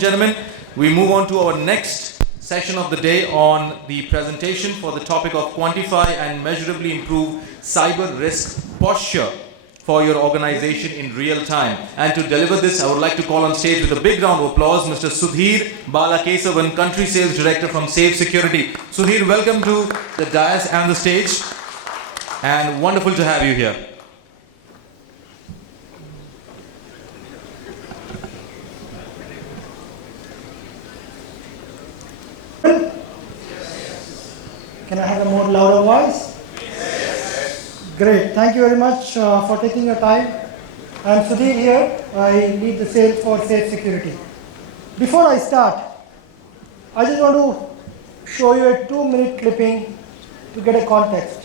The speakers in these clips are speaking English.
and gentlemen, we move on to our next session of the day on the presentation for the topic of quantify and measurably improve cyber risk posture for your organization in real time. And to deliver this, I would like to call on stage with a big round of applause Mr. Sudhir Balakesavan, Country Sales Director from Safe Security. Sudhir, welcome to the dais and the stage, and wonderful to have you here. Can I have a more louder voice? Yes. Great. Thank you very much for taking your time. I am Sudhir here. I lead the sales for Safe Security. Before I start, I just want to show you a 2-minute clipping to get a context.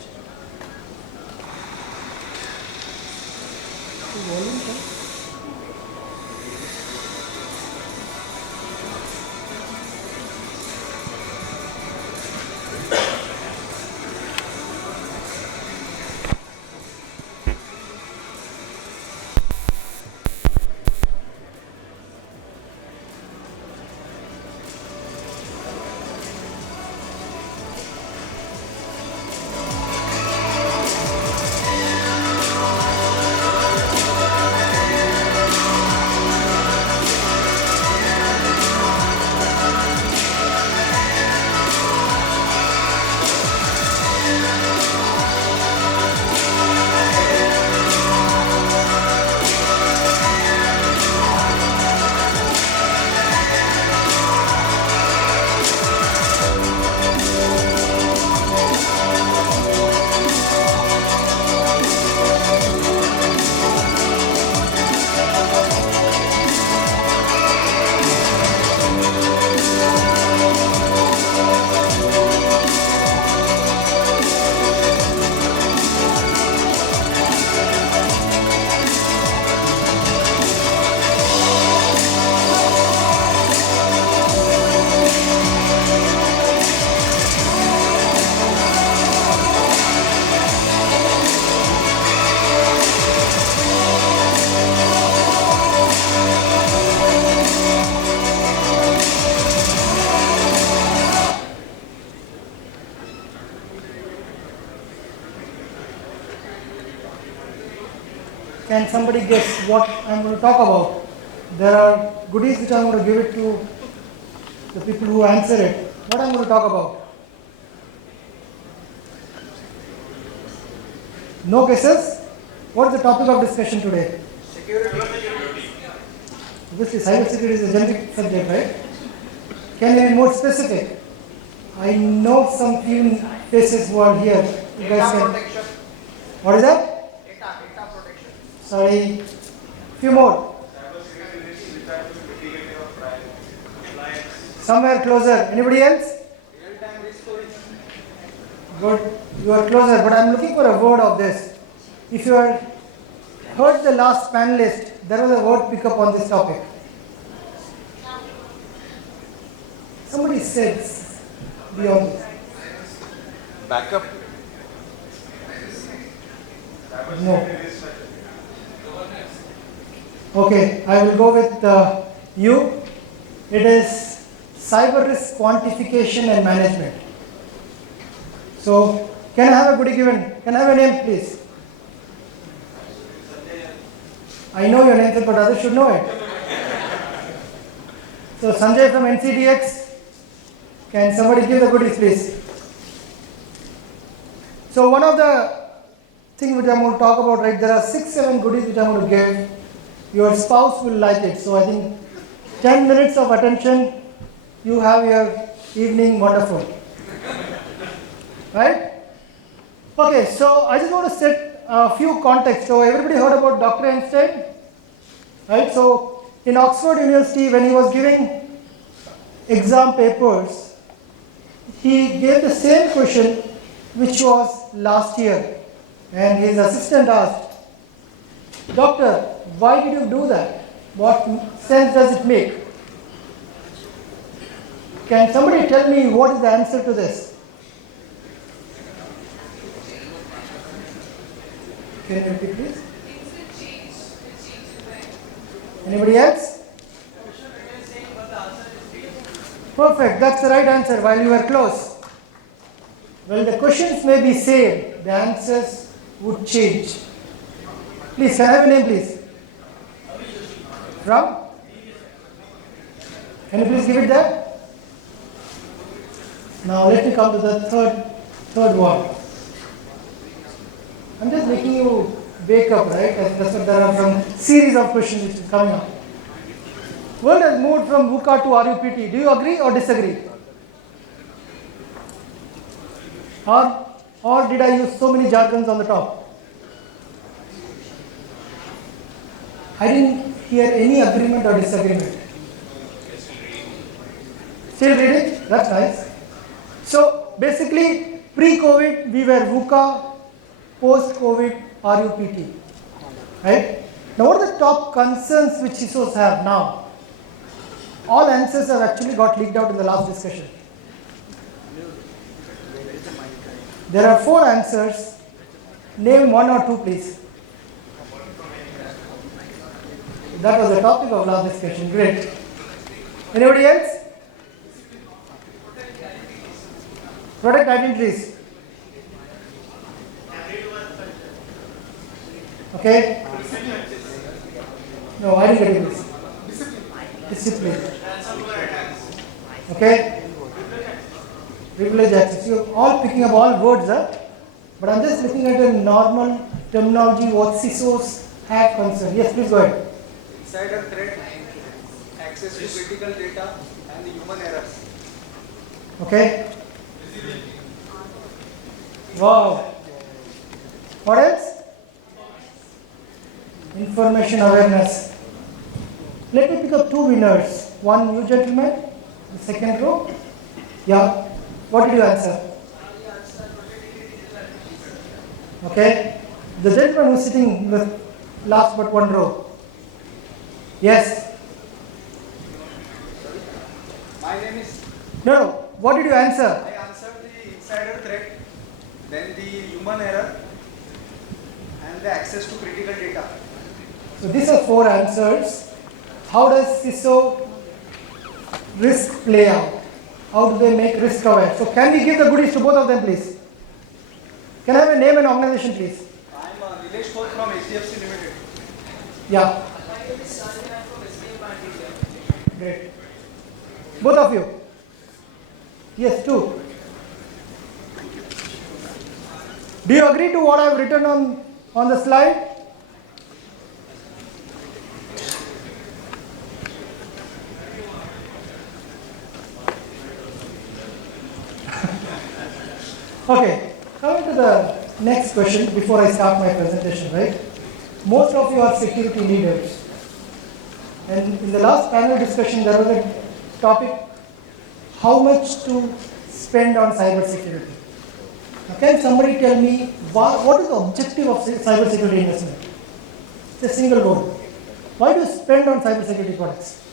Can somebody guess what I'm going to talk about? There are goodies which I'm going to give it to the people who answer it. What I'm going to talk about? No guesses? What is the topic of discussion today? Security. Obviously, cyber security is a generic subject, right? Can you be more specific? I know some few faces who are here. You guys Data can. protection. What is that? Data protection. Sorry. Few more. Somewhere closer. Anybody else? Real-time risk storage. Good. You are closer, but I'm looking for a word of this. If you had heard the last panelist, there was a word pickup on this topic. Somebody said beyond this. Backup. No. Okay, I will go with you. It is cyber risk quantification and management. So, can I have a goodie given? Can I have a name, please? I know your name, but others should know it. So, Sanjay from NCDX, can somebody give the goodies, please? So, one of the things which I'm going to talk about, right, there are 6-7 goodies which I'm going to give. Your spouse will like it. So, I think 10 minutes of attention, you have your evening wonderful. Right? Okay, so I just want to set a few contexts. So everybody heard about Dr. Einstein? Right? So in Oxford University, when he was giving exam papers, he gave the same question which was last year. And his assistant asked, Doctor, why did you do that? What sense does it make? Can somebody tell me what is the answer to this? Can you repeat please? Anybody else? Perfect, that's the right answer while you were close. Well, the questions may be same, the answers would change. Please, can I have a name, please? From? Can you please give it there? Now let me come to the third one. I'm just making you wake up, right? That's what there are some series of questions which is coming up. World has moved from VUCA to RUPT. Do you agree or disagree? Or did I use so many jargons on the top? I didn't hear any agreement or disagreement. Still reading? That's nice. So basically, pre-COVID we were VUCA, post-COVID RUPT. Right? Now what are the top concerns which CISOs have now? All answers have actually got leaked out in the last discussion. There are 4 answers. Name 1 or 2, please. That was the topic of last discussion. Great. Anybody else? Product identities. Okay. No, I didn't get this. Discipline. Okay. Privilege access. You're all picking up all words, but I'm just looking at a normal terminology what CISOs have concern. Yes, please go ahead. Insider threat, access to critical data, and the human errors. Okay. Wow. What else? Information awareness. Let me pick up 2 winners. One, you gentlemen, the second row. Yeah. What did you answer? Okay. The gentleman who's sitting in the last but 1 row. Yes. My name is. No. What did you answer? I answered the insider threat, then the human error, and the access to critical data. So these are 4 answers. How does CISO risk play out? How do they make risk aware? So can we give the goodies to both of them, please? Can I have a name and organization, please? I am Nilesh Koth from HDFC Limited. Yeah. Great. Both of you? Yes, 2. Do you agree to what I have written on the slide? Okay, coming to the next question before I start my presentation, right? Most of you are security leaders. And in the last panel discussion, there was a topic, how much to spend on cyber security. Now, can somebody tell me what is the objective of cyber security investment? It's a single word. Why do you spend on cyber security products?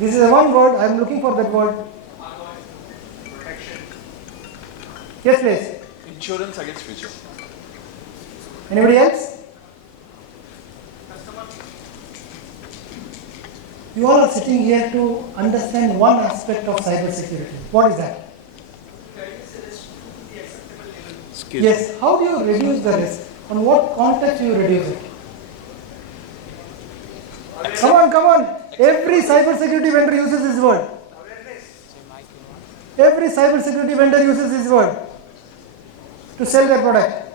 This is a one word, I am looking for that word. Yes, please. Insurance against future. Anybody else? You all are sitting here to understand one aspect of cyber security. What is that? Yes. How do you reduce the risk? On what context do you reduce it? Come on. Every cyber security vendor uses this word. Every cyber security vendor uses this word to sell their product.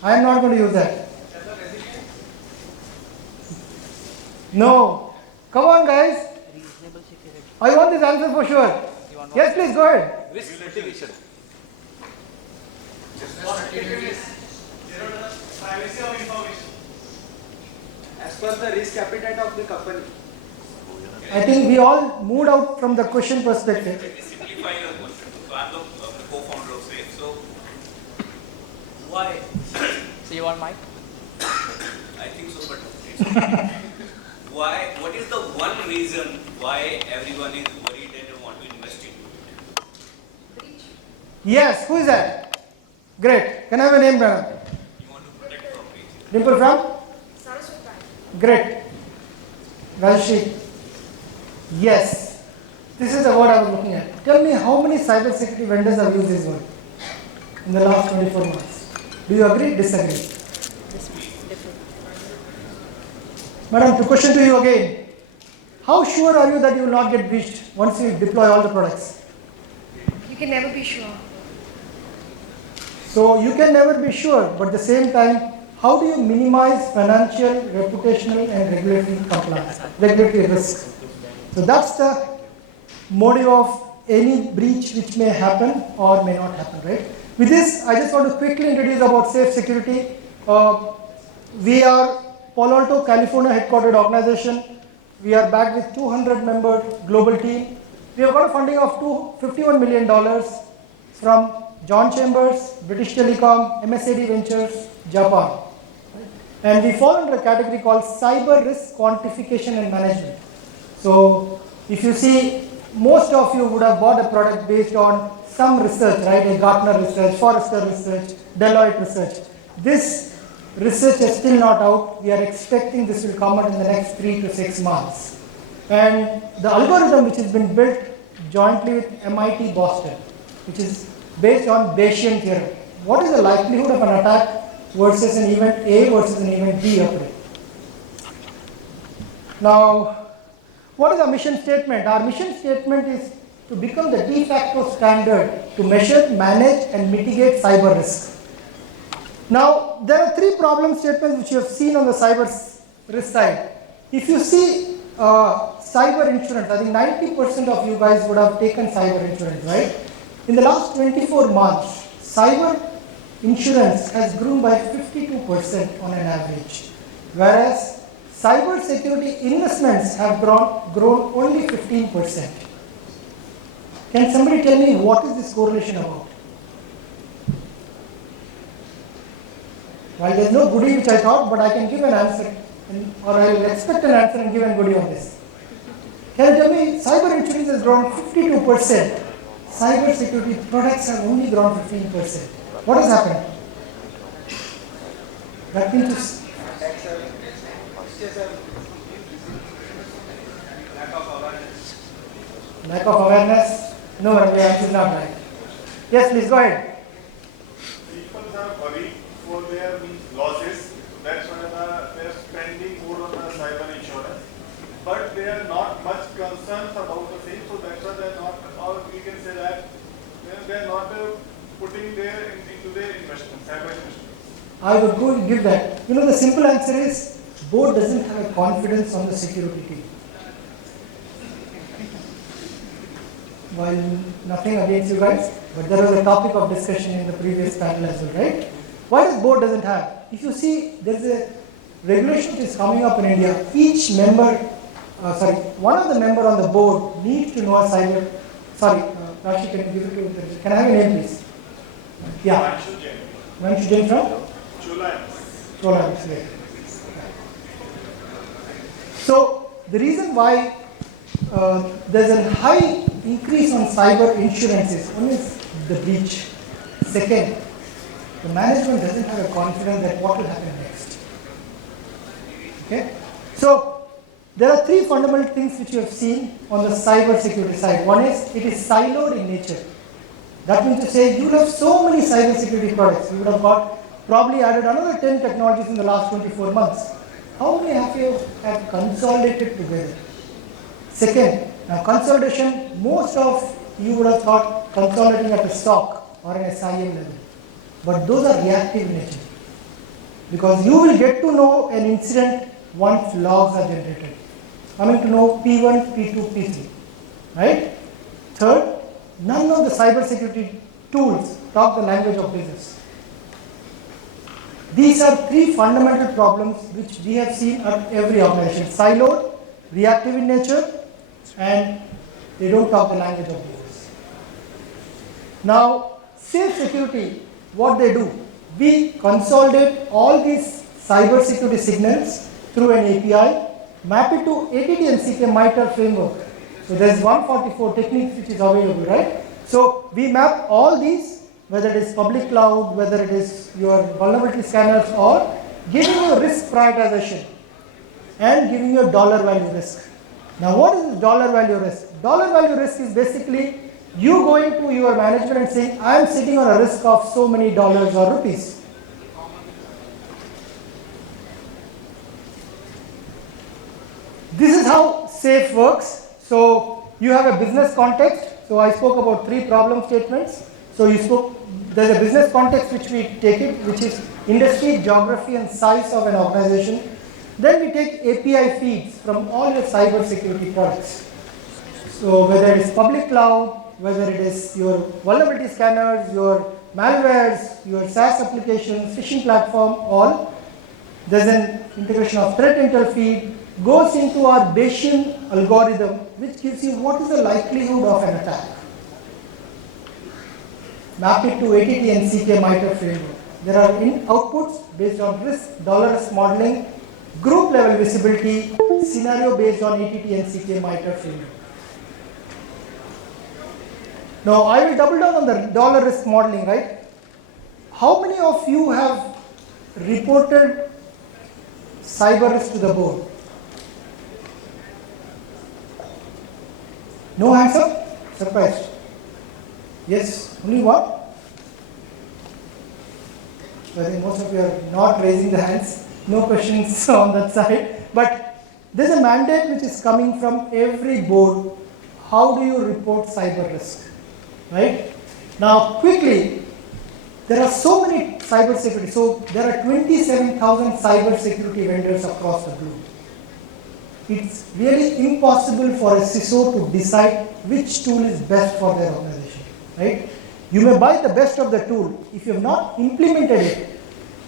I am not going to use that. No. Come on, guys. I want this answer for sure. Yes, please go ahead. Risk mitigation. Privacy of information. As per the risk appetite of the company. I think we all moved out from the question perspective. Let me simplify the question. So I'm the co-founder of Synnex. So why? So you want mic? I think so, but it's okay. Why? What is the one reason why everyone is worried and they want to invest in it? Yes, who is that? Great. Can I have a name, Brother? You want to protect from it. Dimple from? Great. Rajshri. Yes. This is the word I was looking at. Tell me how many cybersecurity vendors have used this word in the last 24 months. Do you agree? Disagree? Madam, the question to you again. How sure are you that you will not get breached once you deploy all the products? You can never be sure. So you can never be sure, but at the same time, how do you minimize financial, reputational and regulatory risk? So that's the motive of any breach which may happen or may not happen, right? With this, I just want to quickly introduce about safe security. We are Palo Alto, California headquartered organization. We are backed with 200-member global team. We have got a funding of $51 million from John Chambers, British Telecom, MSAD Ventures, Japan. And we fall under a category called cyber risk quantification and management. So if you see, most of you would have bought a product based on some research, right? A Gartner research, Forrester research, Deloitte research. This research is still not out. We are expecting this will come out in the next 3 to 6 months. And the algorithm which has been built jointly with MIT Boston, which is based on Bayesian theorem. What is the likelihood of an attack versus an event A versus an event B occurring? Now, what is our mission statement? Our mission statement is to become the de facto standard to measure, manage and mitigate cyber risk. Now, there are 3 problem statements which you have seen on the cyber risk side. If you see cyber insurance, I think 90% of you guys would have taken cyber insurance, right? In the last 24 months, cyber insurance has grown by 52% on an average, whereas cyber security investments have grown only 15%. Can somebody tell me what is this correlation about? Well, there is no goodie which I thought, but I can give an answer, or I will expect an answer and give a goodie on this. Can you tell me, cyber insurance has grown 52%. Cyber security products have only grown 15%. What has happened? That means lack of awareness. No, the answer is not right. Yes, please go ahead. People are worried for their losses. That's why they are spending more on the cyber insurance. But they are not much concerned about the same. So that's why they are not, or we can say that they are not putting their into their investments, cyber investments. I would go and give that. You know, the simple answer is board doesn't have a confidence on the security team. While nothing against you guys, but there was a topic of discussion in the previous panel as well, right? Why does board doesn't have? If you see, there's a regulation which is coming up in India. Each member, one of the member on the board needs to know a cyber. Rashi, can you give it to me? Can I have your name, please? Yeah. Manshu Jain from? Chola. So the reason why there's a high increase on cyber insurance is one is the breach. Second, the management doesn't have a confidence that what will happen next. Okay? So there are 3 fundamental things which you have seen on the cyber security side. One is it is siloed in nature. That means to say you have so many cyber security products. You would have probably added another 10 technologies in the last 24 months. How many of you have consolidated together? Second, now consolidation, most of you would have thought consolidating at a SOC or an SIM level. But those are reactive in nature. Because you will get to know an incident once logs are generated. Coming to know P1, P2, P3. Right? Third, none of the cyber security tools talk the language of business. These are 3 fundamental problems which we have seen at every organization. Siloed, reactive in nature, and they don't talk the language of business. Now, safe security, what they do, we consolidate all these cyber security signals through an API, map it to ATT and CK MITRE framework. So there's 144 techniques which is available, right? So we map all these, whether it is public cloud, whether it is your vulnerability scanners, or giving you risk prioritization and giving you a dollar value risk. Now what is this dollar value risk? Dollar value risk is basically you going to your management and saying, I am sitting on a risk of so many dollars or rupees. This is how SAFE works. So you have a business context. So I spoke about 3 problem statements. So there's a business context which we take it, which is industry, geography and size of an organization. Then we take API feeds from all your cyber security products. So whether it is public cloud, whether it is your vulnerability scanners, your malwares, your SaaS applications, phishing platform, all. There's an integration of threat intel feed, goes into our Bayesian algorithm, which gives you what is the likelihood of an attack. Map it to ATT and CK MITRE framework. There are outputs based on risk, dollar risk modeling, group level visibility, scenario based on ATT and CK MITRE framework. Now I will double down on the dollar risk modeling, right? How many of you have reported cyber risk to the board? No hands up? Surprised. Yes, only one? So I think most of you are not raising the hands. No questions on that side. But there's a mandate which is coming from every board. How do you report cyber risk? Right? Now quickly, there are so many cyber security. So there are 27,000 cyber security vendors across the globe. It's really impossible for a CISO to decide which tool is best for their organization. Right? You may buy the best of the tool. If you have not implemented it,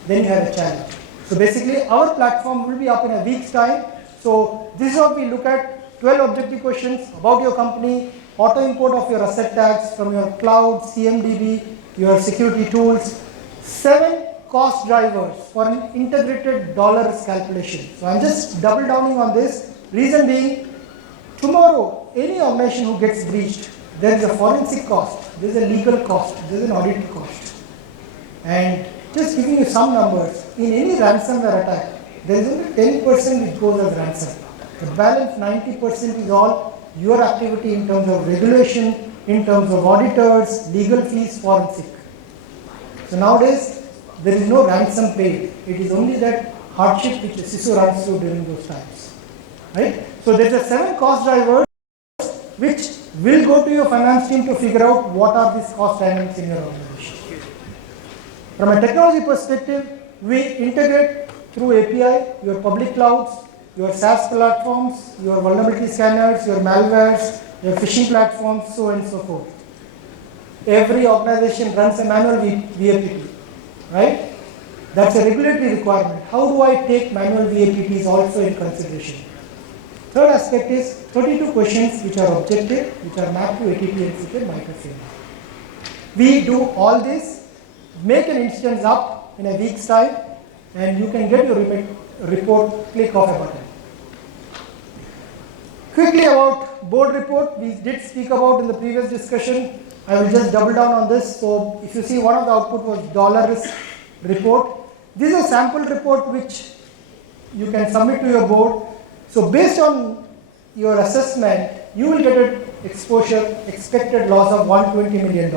then you have a challenge. So basically, our platform will be up in a week's time. So this is what we look at: 12 objective questions about your company, auto import of your asset tags from your cloud, CMDB, your security tools, 7 cost drivers for an integrated dollar risk calculation. So I'm just double downing on this. Reason being, tomorrow, any organization who gets breached, there is a forensic cost, there is a legal cost, there is an audit cost. And just giving you some numbers, in any ransomware attack, there is only 10% which goes as ransom. The balance 90% is all your activity in terms of regulation, in terms of auditors, legal fees, forensic. So nowadays, there is no ransom paid. It is only that hardship which the CISO runs through during those times. Right? So there are 7 cost drivers which will go to your finance team to figure out what are these cost dynamics in your organization. From a technology perspective, we integrate through API your public clouds, your SaaS platforms, your vulnerability scanners, your malwares, your phishing platforms, so on and so forth. Every organization runs a manual VAPT, right? That's a regulatory requirement. How do I take manual VAPTs also in consideration? Third aspect is 32 questions which are objective, which are mapped to ATT and CK MITRE framework. We do all this, make an instance up in a week's time, and you can get your report, click of a button. Quickly about board report, we did speak about in the previous discussion. I will just double down on this. So if you see, one of the output was dollar risk report. This is a sample report which you can submit to your board. So based on your assessment, you will get an exposure expected loss of $120 million.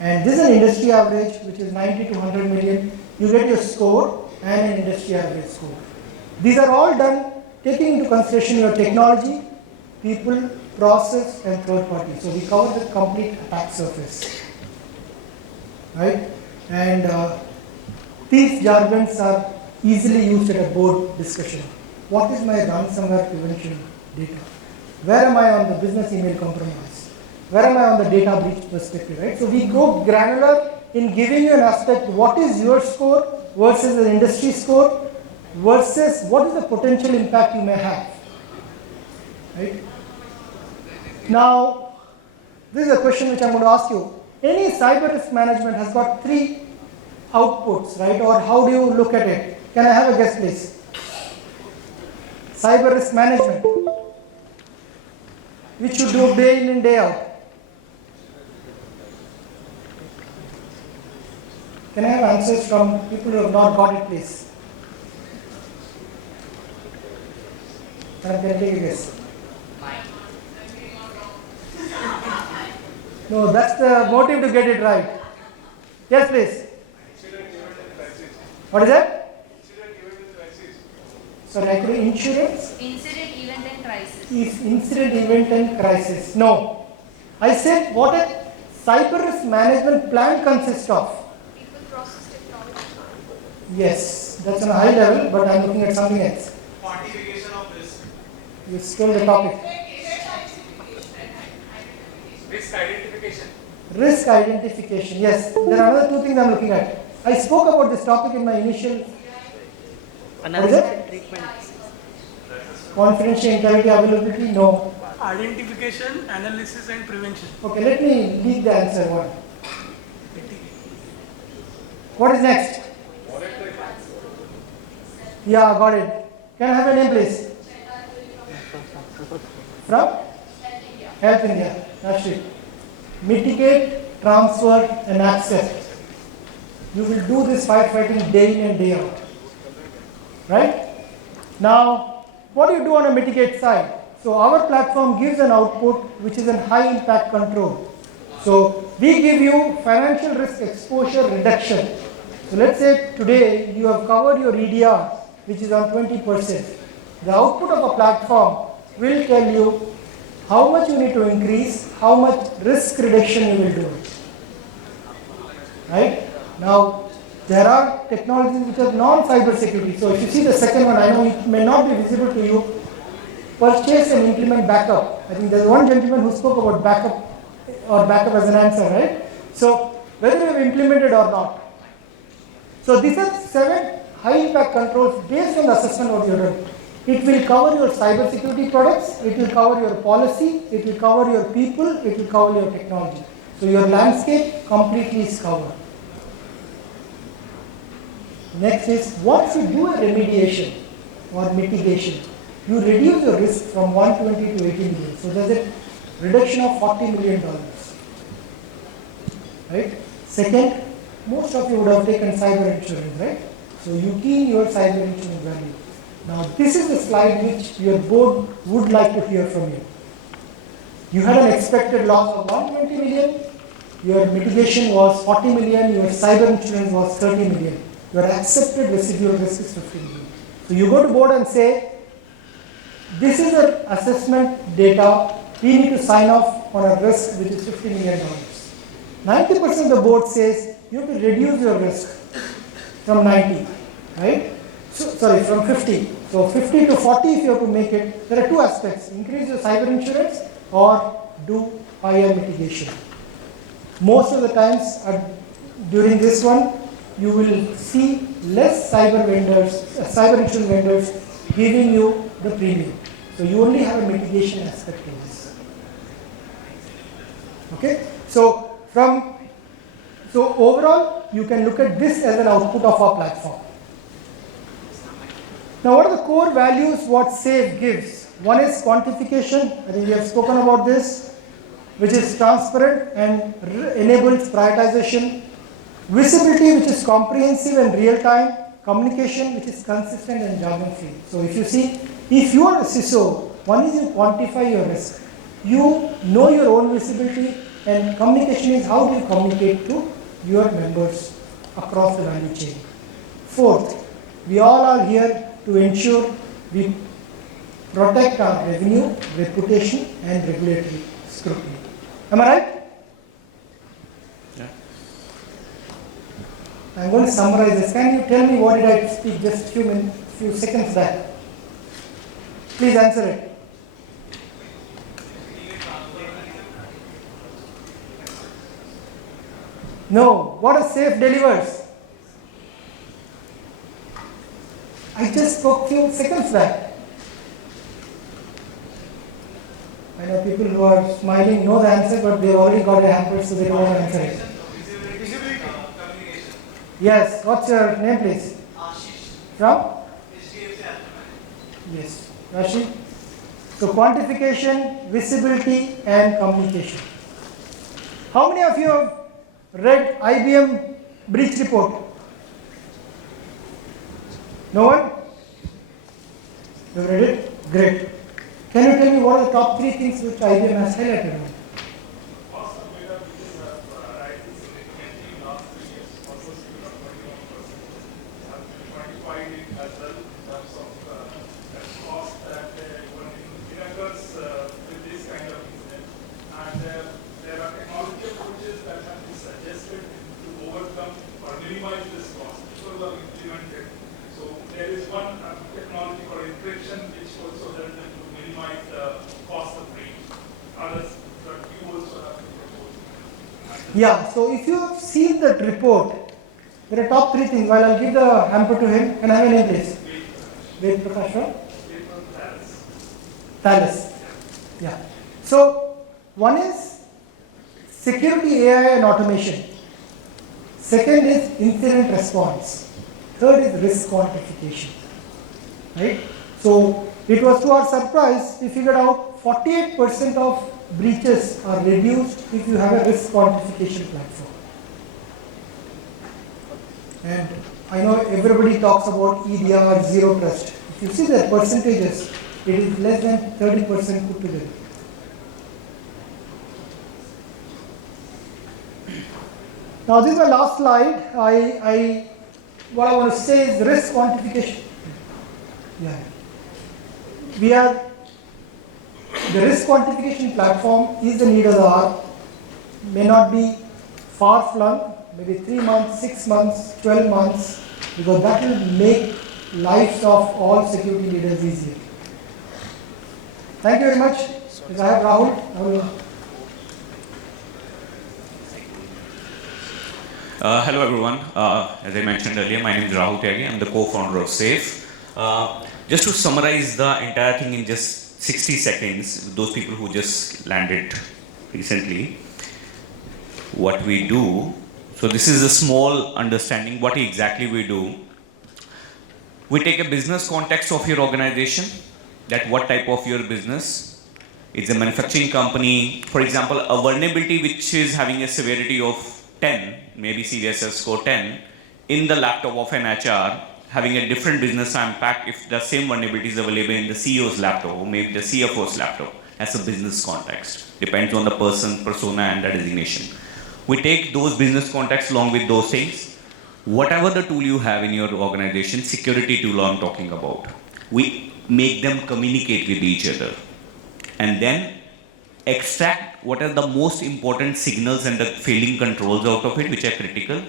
And this is an industry average, which is 90 to 100 million. You get your score and an industry average score. These are all done taking into consideration your technology, people, process, and third party. So we cover the complete attack surface. Right? And these jargons are easily used at a board discussion. What is my ransomware prevention data? Where am I on the business email compromise? Where am I on the data breach perspective, right? So we go granular in giving you an aspect, what is your score versus the industry score versus what is the potential impact you may have, right? Now, this is a question which I'm going to ask you. Any cyber risk management has got 3 outputs, right? Or how do you look at it? Can I have a guess, please? Cyber risk management, which you do day in and day out. Can I have answers from people who have not got it, please? Can I take a guess? No, that's the motive to get it right. Yes, please. What is that? Sorry, actually insurance? Incident, event and crisis. Is incident, event and crisis. No. I said what a cyber risk management plan consists of. People, process, technology. Yes, that's on a high level, but I'm looking at something else. Quantification of risk. You stole the topic. Risk identification. Risk identification. Yes, there are another two things I'm looking at. I spoke about this topic in my initial. What is it? Treatment. Confidential integrity availability? No. Identification, analysis and prevention. Okay, let me leak the answer one. What is next? Yeah, got it. Can I have a name, please? From? Health India. That's it. Mitigate, transfer, and accept. You will do this firefighting day in and day out. Right? Now, what do you do on a mitigate side? So our platform gives an output which is a high impact control. So we give you financial risk exposure reduction. So let's say today you have covered your EDR, which is on 20%. The output of a platform will tell you how much you need to increase, how much risk reduction you will do. Right? Now, there are technologies which are non-cyber security. So if you see the second one, I know it may not be visible to you. Purchase and implement backup. I think there's one gentleman who spoke about backup or backup as an answer, right? So whether you have implemented or not. So these are 7 high impact controls based on the assessment what you have done. It will cover your cyber security products, it will cover your policy, it will cover your people, it will cover your technology. So your landscape completely is covered. Next is, once you do a remediation or mitigation, you reduce your risk from 120 to 80 million. So there's a reduction of $40 million. Right? Second, most of you would have taken cyber insurance, right? So you key in your cyber insurance value. Now this is the slide which your board would like to hear from you. You had an expected loss of 120 million, your mitigation was 40 million, your cyber insurance was 30 million. Your accepted residual risk is 50 million. So you go to board and say, this is an assessment data, we need to sign off on a risk which is $50 million. 90% of the board says you have to reduce your risk from 90, right? So, sorry, from 50. So 50 to 40 if you have to make it. There are two aspects, increase your cyber insurance or do higher mitigation. Most of the times during this one, you will see less cyber vendors, cyber insurance vendors giving you the premium. So you only have a mitigation aspect in this. Okay? So overall, you can look at this as an output of our platform. Now, what are the core values what SAFE gives? One is quantification. I think we have spoken about this, which is transparent and enables prioritization. Visibility, which is comprehensive and real-time. Communication, which is consistent and jargon-free. So if you see, if you are a CISO, one is you quantify your risk. You know your own visibility, and communication is how do you communicate to your members across the value chain. Fourth, we all are here to ensure we protect our revenue, reputation, and regulatory scrutiny. Am I right? Yeah. I'm going to summarize this. Can you tell me what did I speak just few seconds back? Please answer it. No. What a SAFE delivers? I just spoke few seconds back. I know people who are smiling know the answer, but they've already got the answer, so they don't want to answer it. Yes. What's your name, please? From? Yes. Rashi? So quantification, visibility, and communication. How many of you have read IBM breach report? No one? You read it? Great. Can you tell me what are the top 3 things which IBM has highlighted? Cost of data breaches have risen significantly in the last 3 years, almost 21%. Have been quantified it as well in terms of that cost that one occurs with this kind of incident. And there are technology approaches that have been suggested to overcome or minimize this cost. Those are implemented. So there is one technology for encryption which also helps them to minimize the cost of breach. Others that you also have to propose. Yeah, so if you have seen that report, there are top 3 things. While I'll give the hamper to him, can I have a name please? Ved Prakash, right? Thales. Yeah. So one is security, AI and automation. Second is incident response. Third is risk quantification. Right? So it was to our surprise, we figured out 48% of breaches are reduced if you have a risk quantification platform. And I know everybody talks about EDR, zero trust. If you see the percentages, it is less than 30% put together. Now this is my last slide. What I want to say is risk quantification. Yeah. The risk quantification platform is the need of the hour. May not be far flung, maybe 3 months, 6 months, 12 months, because that will make lives of all security leaders easier. Thank you very much. If I have Rahul. Hello everyone. As I mentioned earlier, my name is Rahul Tyagi. I'm the co-founder of SAFE. Just to summarize the entire thing in just 60 seconds, those people who just landed recently, what we do. So this is a small understanding what exactly we do. We take a business context of your organization, that what type of your business. It's a manufacturing company. For example, a vulnerability which is having a severity of 10, maybe CVSS score 10, in the laptop of an HR, having a different business impact if the same vulnerability is available in the CEO's laptop or maybe the CFO's laptop as a business context. Depends on the person, persona and the designation. We take those business contexts along with those things. Whatever the tool you have in your organization, security tool I'm talking about, we make them communicate with each other and then extract what are the most important signals and the failing controls out of it which are critical,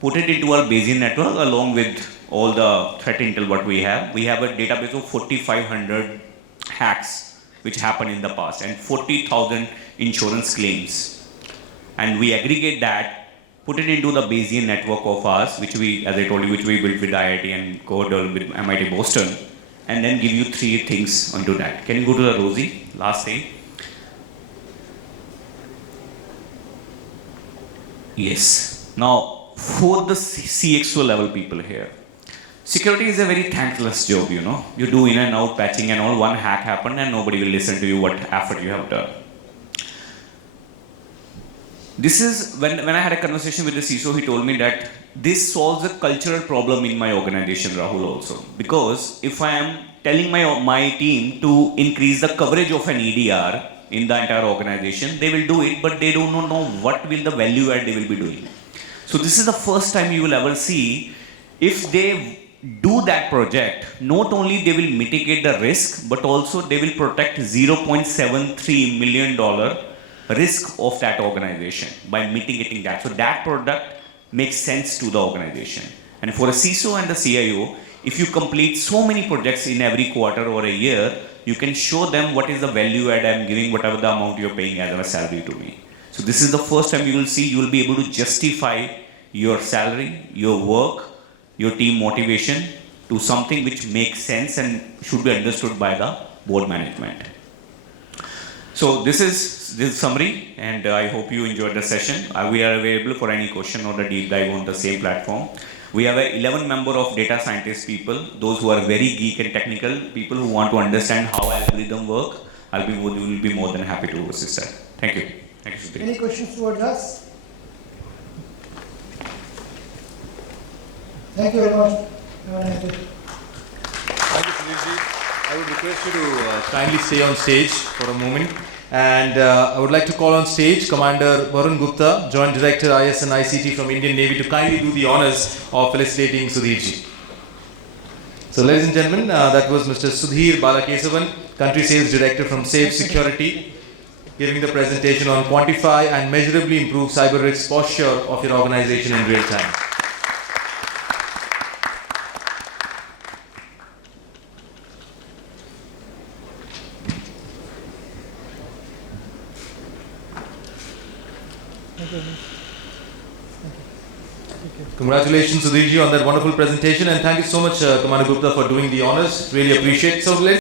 put it into our Bayesian network along with all the threat intel what we have. We have a database of 4,500 hacks which happened in the past and 40,000 insurance claims. And we aggregate that, put it into the Bayesian network of ours, which we, as I told you, which we built with IIT and co-developed with MIT Boston, and then give you 3 things onto that. Can you go to the Rosie, last thing? Yes. Now, for the CXO level people here, security is a very thankless job, you know. You do in and out patching and all, one hack happened and nobody will listen to you what effort you have done. This is, when I had a conversation with the CISO, he told me that this solves a cultural problem in my organization, Rahul, also. Because if I am telling my team to increase the coverage of an EDR in the entire organization, they will do it, but they don't know what will the value add they will be doing. So this is the first time you will ever see, if they do that project, not only they will mitigate the risk, but also they will protect $0.73 million risk of that organization by mitigating that. So that product makes sense to the organization. And for a CISO and the CIO, if you complete so many projects in every quarter or a year, you can show them what is the value add I'm giving, whatever the amount you're paying as a salary to me. So this is the first time you will see, you will be able to justify your salary, your work, your team motivation to something which makes sense and should be understood by the board management. So this is summary, and I hope you enjoyed the session. We are available for any question or the deep dive on the same platform. We have 11 member of data scientist people, those who are very geek and technical, people who want to understand how algorithm work. We will be more than happy to assist that. Thank you. Thank you, Sudhir. Any questions towards us? Thank you very much. Have a nice day. Thank you, Sudhir ji. I would request you to kindly stay on stage for a moment. And I would like to call on stage Commander Varun Gupta, Joint Director IS and ICT from Indian Navy, to kindly do the honors of felicitating Sudhirji. So ladies and gentlemen, that was Mr. Sudhir Balakesavan, Country Sales Director from Safe Security, giving the presentation on Quantify and Measurably Improve Cyber Risk Posture of your organization in real time. Congratulations, Sudhirji, on that wonderful presentation, and thank you so much, Commander Gupta, for doing the honors. Really appreciate it. So,